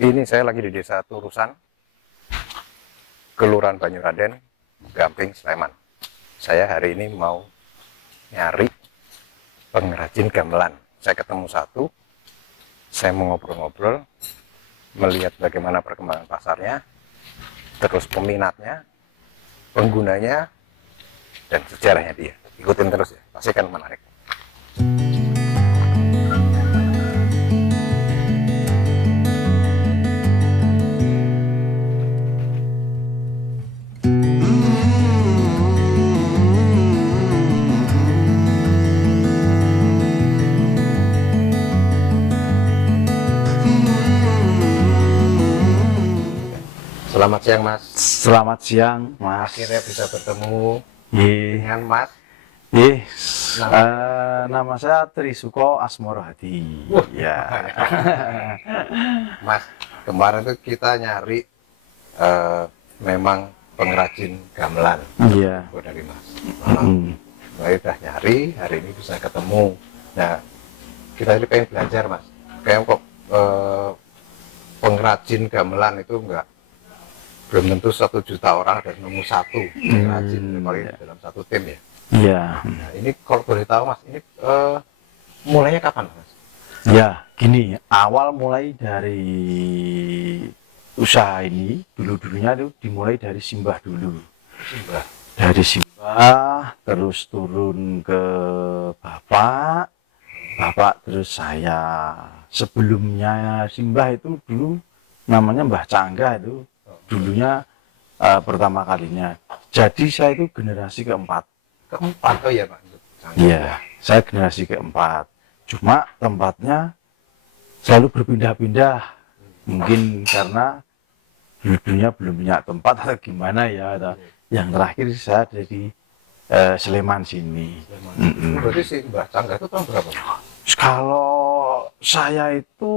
Ini saya lagi di Desa Turusan, Kelurahan Banyuraden, Gamping, Sleman. Saya hari ini mau nyari pengrajin gamelan. Saya ketemu satu, saya mau ngobrol-ngobrol, melihat bagaimana perkembangan pasarnya, terus peminatnya, penggunanya, dan sejarahnya dia. Ikutin terus ya, pasti kan menarik. Selamat siang Mas. Selamat siang Mas. Akhirnya bisa bertemu Ye. dengan Mas. Ye. Nama saya Trisuko Asmoro Hadi. Ya. Mas, kemarin tuh kita nyari memang pengrajin gamelan. Iya. Dari Mas. Saya udah nyari, hari ini bisa ketemu. Nah, kita ini pengen belajar Mas. Kayak kok pengrajin gamelan itu belum tentu 1 juta orang ada nemu satu pengrajin dalam satu tim ya. Iya. Nah, ini kalau boleh tahu Mas, ini mulainya kapan Mas? Ya, gini, awal mulai dari usaha ini dulunya itu dimulai dari simbah dulu. Simbah. Dari simbah terus turun ke bapak terus saya. Sebelumnya simbah itu dulu namanya Mbah Cangga itu. Dulunya pertama kalinya. Jadi saya itu generasi keempat. Keempat, oh iya Pak. Iya, saya generasi keempat. Cuma tempatnya selalu berpindah-pindah. Mungkin karena dulunya belum punya tempat atau gimana ya. Yang terakhir saya ada di Sleman sini. Berarti si Mbah Cangga itu tahun berapa? Kalau saya itu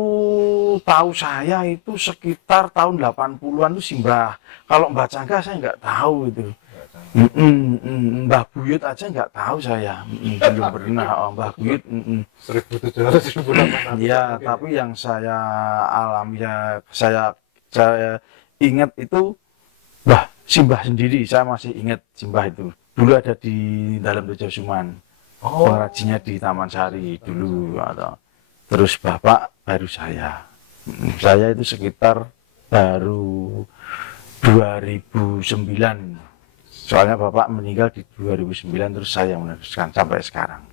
sekitar tahun 80-an itu Simbah. Kalau Mbah Cangga saya nggak tahu itu. Mbah Buyut aja nggak tahu saya. Belum pernah Mbah Buyut. 1700 1800. Ya, tapi yang saya alami saya ingat itu Simbah sendiri. Saya masih ingat Simbah itu. Dulu ada di dalam Tejosuman. Pengrajinnya di Taman Sari dulu. Terus bapak baru saya. Saya itu sekitar baru 2009. Soalnya bapak meninggal di 2009, terus saya yang meneruskan sampai sekarang.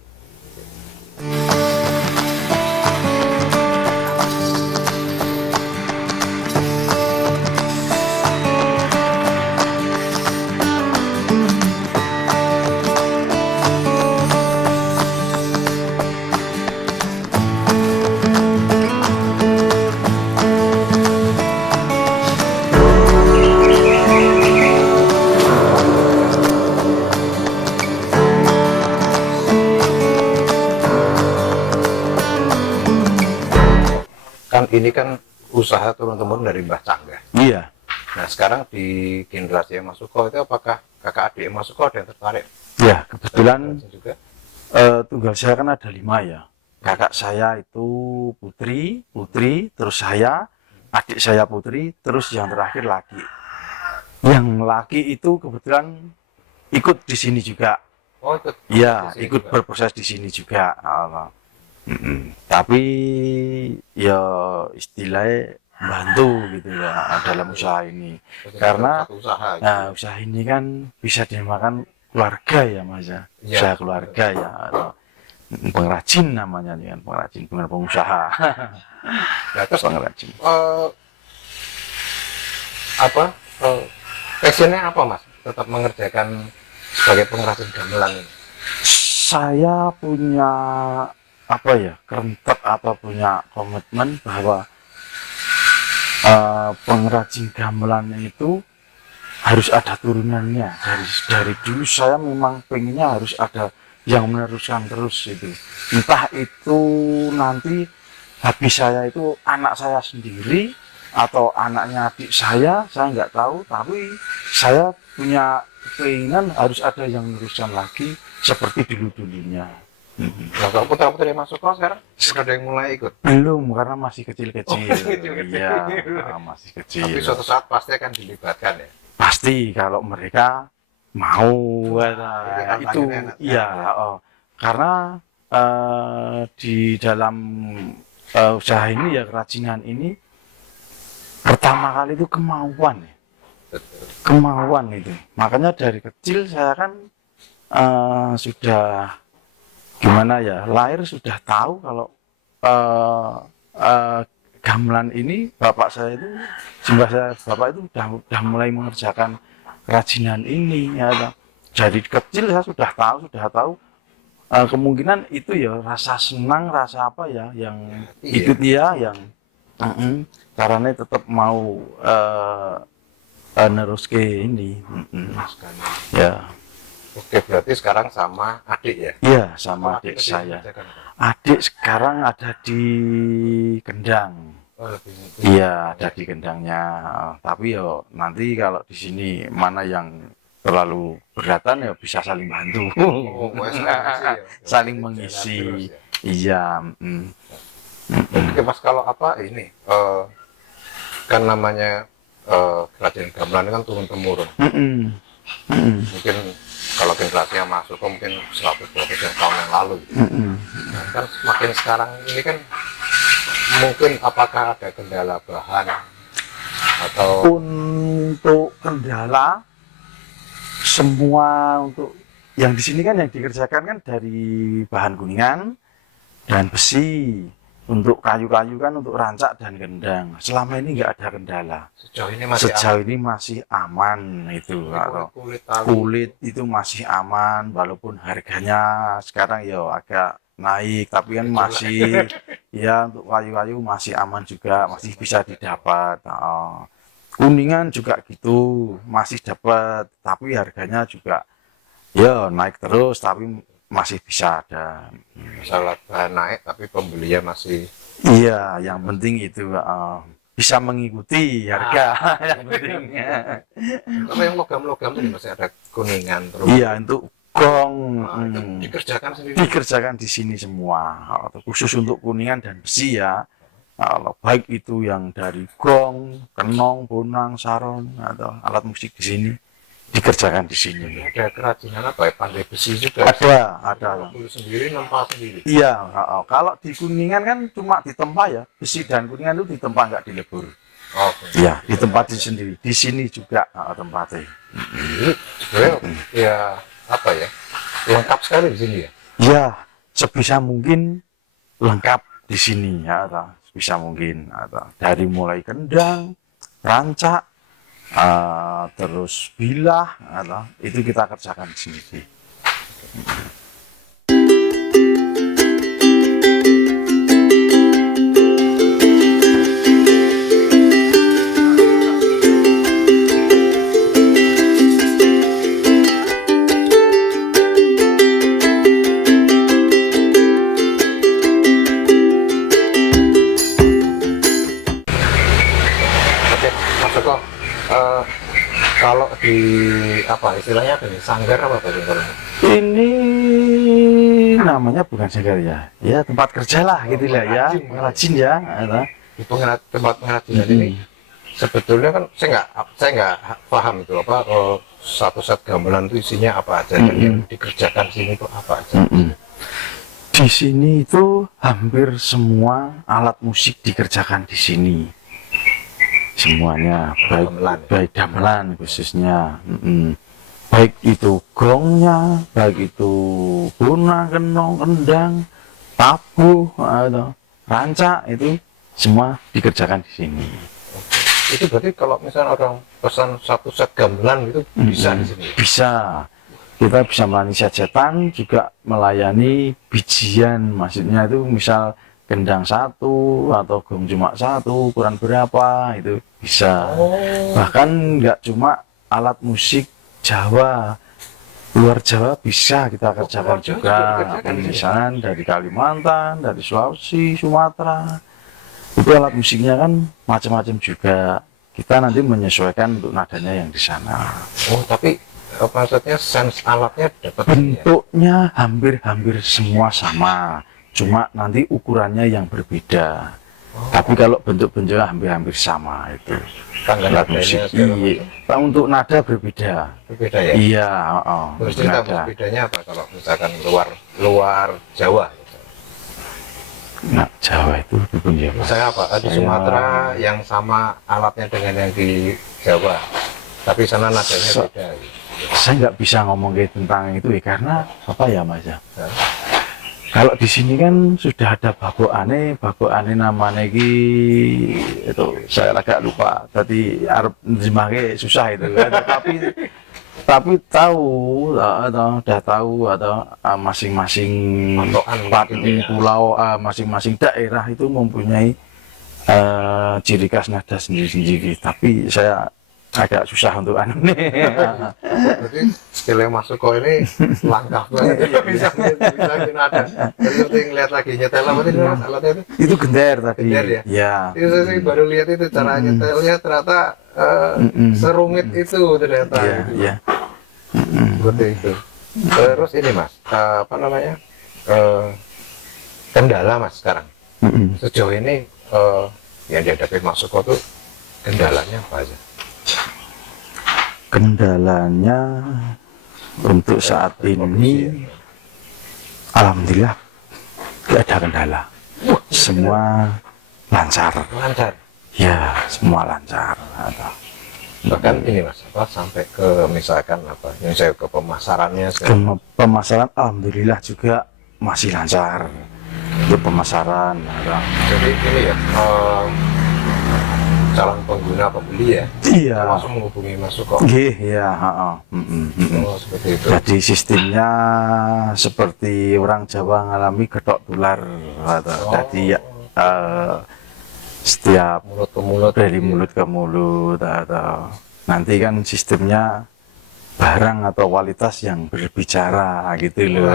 Ini kan usaha turun-temurun dari Mbah Cangga. Iya. Nah, sekarang di generasi Mas Suko itu apakah kakak adik Mas Suko ada yang tertarik? Ya, kebetulan juga. Tunggal saya kan ada 5 ya. Kakak saya itu putri, terus saya, adik saya putri, terus yang terakhir laki. Yang laki itu kebetulan ikut di sini juga. Oh, ikut. Iya, ikut berproses di sini juga. Tapi ya istilahnya bantu gitu ya dalam usaha ini. Karena usaha ini kan bisa dinamakan keluarga ya Mas ya. Usaha keluarga ya. Pengrajin namanya kan, pengrajin, bukan pengusaha. Nah, terus pengrajin. Passionnya apa Mas? Tetap mengerjakan sebagai pengrajin gamelan ini? Saya punya kerentek atau punya komitmen bahwa pengrajin gamelan itu harus ada turunannya. Dari dulu saya memang pengennya harus ada yang meneruskan terus itu. Entah itu nanti habis saya itu anak saya sendiri atau anaknya adik saya nggak tahu, tapi saya punya keinginan harus ada yang meneruskan lagi seperti dulu-dulunya. Nah, kalau putra-putri Mas Suko sekarang sudah ada yang mulai ikut. Belum, karena masih kecil-kecil. Kecil-kecil. Iya, masih kecil. Tapi suatu saat pasti akan dilibatkan ya. Pasti kalau mereka mau, itu tantangannya enak. iya. Karena di dalam usaha ini ya, kerajinan ini pertama kali itu kemauan ya. Kemauan itu. Makanya dari kecil saya kan sudah gimana ya, lahir sudah tahu kalau gamelan ini bapak saya itu, simbah saya bapak itu udah mulai mengerjakan kerajinan ini ya. Jadi kecil saya sudah tahu kemungkinan itu ya, rasa senang, rasa apa ya yang ikut dia, yang karena tetap mau nerus ke ini. Ya. Oke, berarti sekarang sama adik ya? Iya, sama adik kecil saya. mengerjakan apa? Adik sekarang ada di Kendang. Oh, lebih Iya, ada di Kendangnya. Tapi yo nanti kalau di sini mana yang terlalu beratan ya bisa saling bantu. Saling mengisi. Iya. Oke Mas, kalau apa ini kan namanya kerajinan gamelan kan turun temurun. Mungkin kalau generasinya Mas Suko mungkin 100-200 tahun yang lalu. Nah, kan semakin sekarang ini kan mungkin apakah ada kendala bahan atau Untuk kendala, semua untuk yang di sini kan yang dikerjakan kan dari bahan kuningan dan besi. Untuk kayu-kayu kan untuk rancak dan gendang. Selama ini nggak ada kendala. sejauh Ini ini masih masih aman itu. Kalau kulit itu masih aman, walaupun harganya sekarang ya agak naik, tapi kan masih ya untuk kayu-kayu masih aman juga, masih bisa didapat. Kuningan juga gitu, masih dapat, tapi harganya juga ya naik terus, tapi masih bisa ada. masalah bahan naik tapi pembelinya masih Iya, yang penting itu bisa mengikuti harga. Yang penting. kalau yang logam-logam itu masih ada kuningan terus. Iya, untuk gong Itu dikerjakan sendiri. dikerjakan di sini semua. Khusus untuk kuningan dan besi ya. Baik itu yang dari gong, kenong, bonang, saron atau alat musik di sini dikerjakan di sini. Ada kerajinan apa ya, pandai besi juga. Ada. Bulu sendiri, nempa sendiri. Iya, kalau di kuningan kan cuma ditempa ya, besi dan kuningan itu ditempa, nggak dilebur. Oke. Iya, ditempatin sendiri. Di sini juga tempatnya. Sebenarnya ya apa ya, lengkap sekali di sini ya. Ya, sebisa mungkin lengkap di sini ya, sebisa mungkin. Dari mulai kendang, rancak, terus bilah, itu kita kerjakan di sini. Oke, Mas Joko, kalau di apa istilahnya apa nih, sanggar apa tadi kalau Ini namanya bukan sanggar ya, ya tempat kerja lah gitu lah ya, pengrajin ya. di tempat pengrajin ini sebetulnya kan saya nggak paham itu apa satu set gamelan itu isinya apa aja dan yang dikerjakan di sini itu apa aja. Di sini itu hampir semua alat musik dikerjakan di sini. Semuanya, baik gamelan khususnya. Baik itu gongnya, baik itu bonang, kenong, kendang, tabuh, atau rancak, itu semua dikerjakan di sini. Itu berarti kalau misalnya orang pesan satu set gamelan itu bisa di sini. Bisa. Kita bisa melayani sajetan, juga melayani bijian. Maksudnya itu misal gendang satu atau gong cuma satu, ukuran berapa, itu bisa. Bahkan nggak cuma alat musik Jawa, luar Jawa bisa kita kerjakan juga. Misalnya dari Kalimantan, dari Sulawesi, Sumatera, itu alat musiknya kan macam-macam juga. Kita nanti menyesuaikan untuk nadanya yang di sana. Oh, tapi maksudnya sense alatnya dapat ya? Bentuknya hampir-hampir semua sama, cuma nanti ukurannya yang berbeda. Tapi kalau bentuk-bentuknya hampir-hampir sama itu. Tangga Alat nadanya musik. segala Iya. macam. Nah, untuk nada berbeda. Berbeda ya? Iya, Terus untuk cerita nada. Mas, bedanya apa kalau misalkan luar Jawa? Nah, Jawa itu dukun ya, Mas. Misalnya apa? Di Saya- Sumatera yang sama alatnya dengan yang di Jawa, tapi sana nadanya So- beda. Saya nggak bisa ngomong kayak tentang itu ya, karena apa ya, Mas ya? Nah, Kalau di sini kan sudah ada babok aneh namanya iki itu saya agak lupa. Tadi Arab nerjemahnya susah itu. Tapi tahu, atau udah tahu atau masing-masing Patokan mungkin ya. pulau, masing-masing daerah itu mempunyai ciri khas nada sendiri-sendiri. Tapi saya agak susah untuk Berarti skillnya masuk kok ini langka banget. bisa nada. Jadi seperti ngeliat lagi nyetel apa tadi Mas alatnya itu? itu gender tadi. Gender ya? Ya. Itu saya sih baru lihat itu cara nyetelnya ternyata serumit itu ternyata. Iya, gitu. iya. Seperti itu. Terus ini Mas, apa namanya? Kendala Mas sekarang. Sejauh ini yang dihadapi Mas Suko tuh kendalanya apa aja? Kendalanya untuk saat ini, alhamdulillah tidak ada kendala. Semua lancar. Lancar. Ya, semua lancar. Bahkan ini Mas, apa sampai ke misalkan apa? Yang saya ke pemasarannya segala Pemasaran alhamdulillah juga masih lancar. Untuk pemasaran. Jadi ini ya, calon pengguna pembeli ya, Iya. langsung menghubungi Mas Suko. Iya, Oh, seperti itu. Jadi sistemnya seperti orang Jawa ngalami getok tular. Jadi setiap Mulut ke mulut. dari mulut ke mulut atau nanti kan sistemnya barang atau kualitas yang berbicara gitu loh.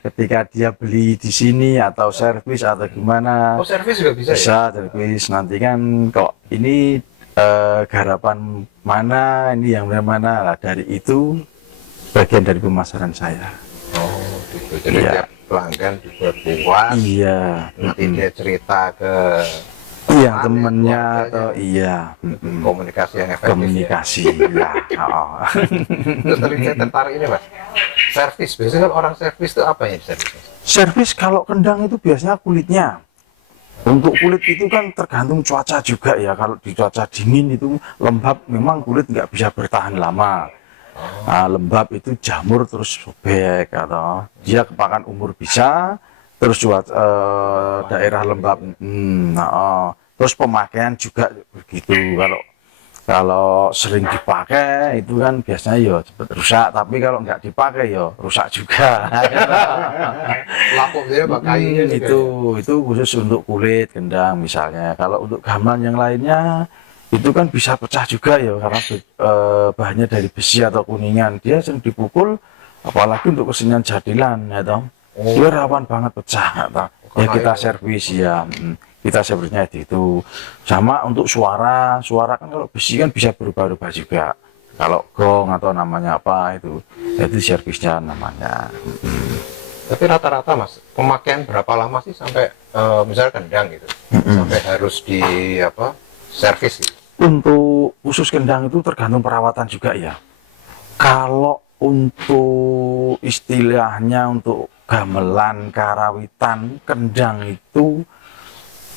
Ketika dia beli di sini atau servis atau gimana, Oh, servis juga bisa ya? bisa servis. Nanti kan kok ini garapan mana, ini yang mana lah, dari itu bagian dari pemasaran saya. Oh, gitu. Jadi Iya. tiap pelanggan dibuat puas. Iya, Nanti dia cerita ke iya temannya, temennya keluarganya. atau iya Komunikasi yang efektif ya. komunikasi ya. Terus tadi saya tertarik ini Mas, servis. Biasanya kan orang servis itu apa yang servis? Servis kalau kendang itu biasanya kulitnya. Untuk kulit itu kan tergantung cuaca juga ya. Kalau di cuaca dingin itu lembab, memang kulit nggak bisa bertahan lama. Nah, lembab itu jamur terus sobek atau dia kepakan umur bisa. Terus daerah lembab, terus pemakaian juga begitu. Kalau sering dipakai itu kan biasanya ya cepat rusak, tapi kalau nggak dipakai ya rusak juga. Lapuk dia pakainya Itu khusus untuk kulit kendang misalnya. Kalau untuk gamelan yang lainnya itu kan bisa pecah juga ya, karena bahannya dari besi atau kuningan. Dia sering dipukul, apalagi untuk kesenian jadilan ya toh. Dia rawan banget pecah ya toh. Ya kita servis ya. Kita servisnya itu. Sama untuk suara kan kalau besi kan bisa berubah-ubah juga. Kalau gong atau namanya apa itu servisnya namanya. Tapi rata-rata Mas, pemakaian berapa lama sih sampai misalnya kendang gitu, sampai harus di apa servis gitu? Untuk khusus kendang itu tergantung perawatan juga ya. Kalau untuk istilahnya untuk gamelan, karawitan, kendang itu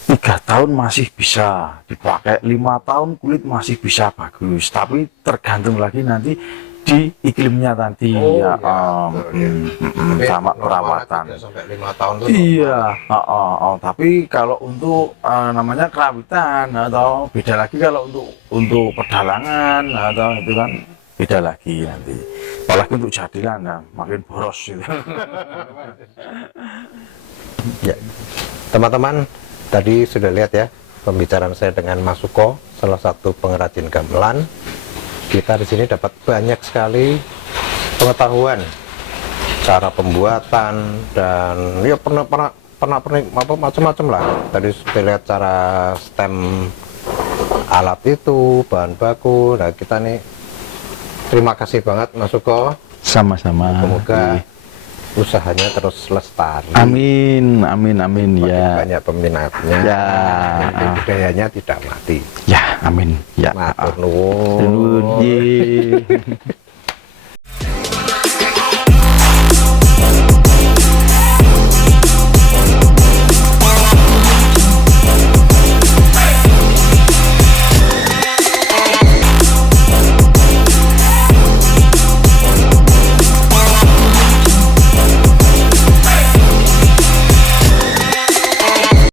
3 tahun masih bisa dipakai, 5 tahun kulit masih bisa bagus. Tapi tergantung lagi nanti di iklimnya nanti ya, Tapi sama normalnya perawatan. 3 sampai 5 tahun tuh Iya, tapi kalau untuk namanya kerawitan atau beda lagi, kalau untuk pedalangan atau itu kan beda lagi nanti. Apalagi untuk jadilan ya, makin boros gitu. Ya, teman-teman, tadi sudah lihat ya pembicaraan saya dengan Mas Suko, salah satu pengrajin gamelan. Kita di sini dapat banyak sekali pengetahuan cara pembuatan dan ya pernah apa macam-macam lah. Tadi sudah lihat cara stem alat itu, bahan baku. Nah, kita nih terima kasih banget Mas Suko. Sama-sama. Semoga usahanya terus lestari. Amin, amin, amin. Makin Ya, banyak peminatnya. Ya. Nanti budayanya tidak mati. ya, amin. Ya. Matur nuwun. Nuwun. Ye.